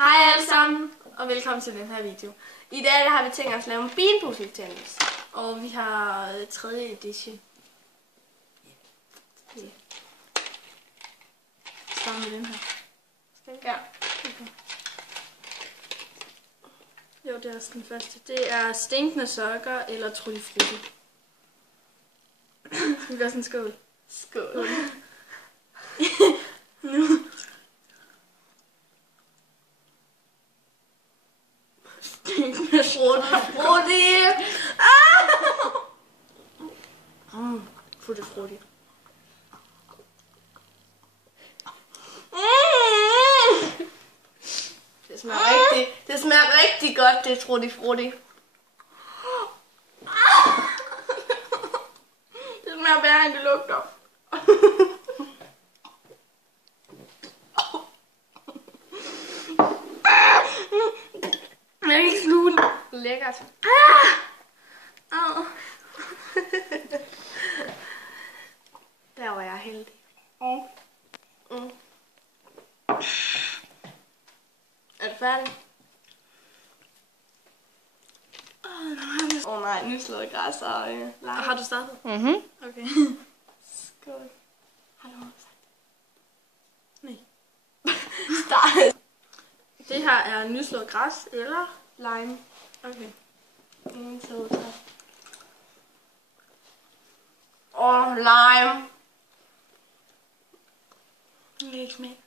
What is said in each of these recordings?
Hej alle sammen, og velkommen til den her video. I dag har vi tænkt os at lave en beanpuzzle challenge, og vi har 3. edition. Yeah. Start med den her. Skal vi? Ja. Okay. Jo, det er også den første. Det er stinkende sokker eller Tutti Frutti. Skal vi gøre sådan en skål? Skål. Nu. Stinkende Frutti. Tutti Frutti. Det smager rigtig godt, det Tutti Frutti. Det smager værre, end det lugter. Jeg kan ikke sluge den. Lækkert. Der var jeg heldig. Er du færdig? Åh nej, nyslået græs og lege. Har du startet? Mhm. Okay. Skål. Har du sagt det? Nej. Start. Det her er nyslået græs eller lime. Okay. 1, 2, 3. Lime. Det kan ikke smage.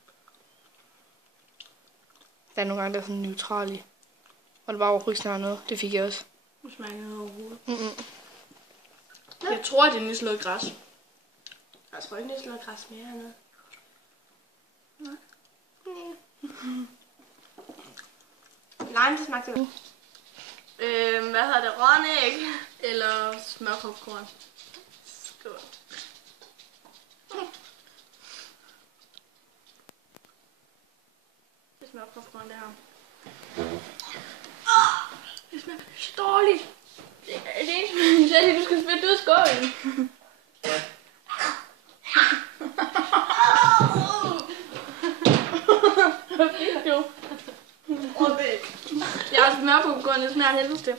Der er nogle gange, der er sådan neutrale. Og det var overrysende og noget. Det fik jeg også. Nu smager noget overhovedet. Ja. Jeg tror, det er nyslået græs. Jeg tror ikke, nyslået græs mere end noget. Lime, det smagte godt. Hvad hedder det? Rånæg eller smørpopcorn? Skål. Det smager popcorn, det her. Det smager dårligt. Det eneste, jeg du skal spytte ud af skålen. Hvad fik du? Jeg har smørpopcorn, det smager helvedes til.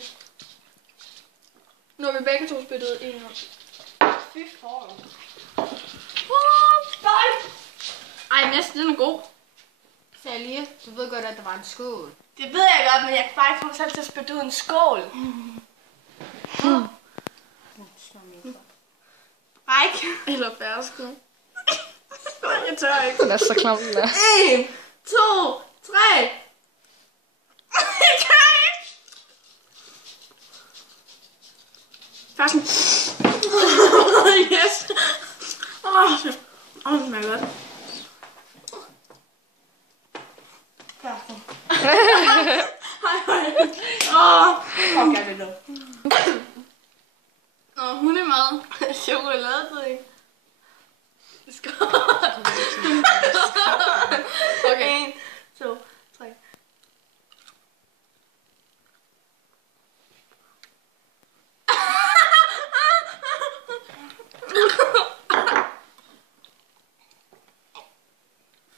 Nu har vi begge to spyttet ud en gang. Fy for. Ej, næsten den er god. Sally, du ved godt, at der var en skål. Det ved jeg godt, men jeg kan bare ikke få mig selv til at spytte ud en skål. Ræk. Eller bæreskål. Jeg tør ikke. Den er så klam, den er. 1, 2, 3. Jeg kan ikke. Først yes. Det smager godt. Fuck, jeg vil noget. Hundemad. Chokoladepudding. Skål. Okay. 1, 2, 3.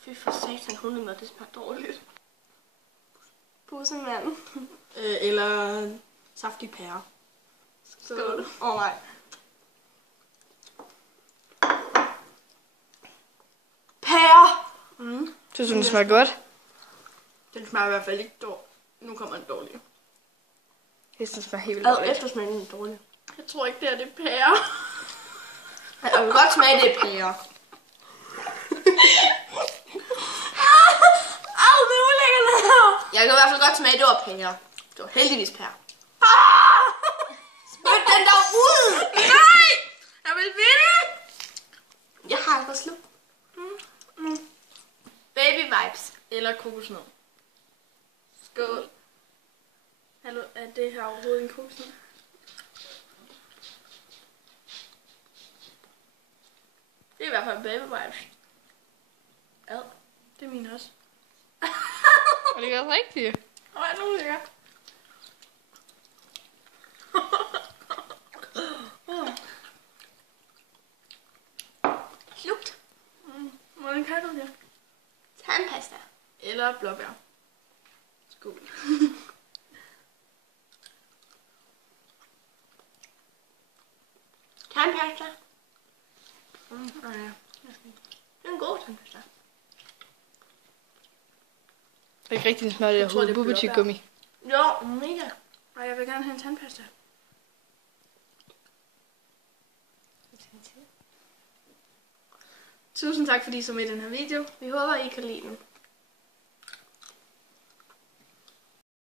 Fy for satan, hundemad, det smager dårligt. Pussemand. Eller saftig pære. Skål. Nej. Pære! Synes du, den smager godt? Den smager i hvert fald ikke dårligt. Nu kommer den dårlig. Jeg synes, den smager helt vildt dårligt. Eftersmagen er dårlig. Jeg tror ikke, det er pære. Jeg vil godt smage, det er pære. Det er ulækkert. Jeg kan i hvert fald godt smage, det var pære. Det var heldigvis pære. Spyt den der ud! Nej! Jeg vil vinde! Jeg har ikke slut. Baby vibes eller kokosnød. Skål. Hallo, er det her overhovedet en kokosnød? Det er i hvert fald baby vibes. Ja, det er min også. Og det er også rigtigt. Hvor er det nu lækkert? Hvordan kan du det? Tandpasta. Eller blåbær. Skål. Tandpasta. Ja. Det er en god tandpasta. Det er ikke rigtig smør, det Jeg tror, der det er hovedbutik-gummi. Jo, mega. Og jeg vil gerne have en tandpasta. Tusind tak, fordi I så med i den her video. Vi håber, I kan lide den.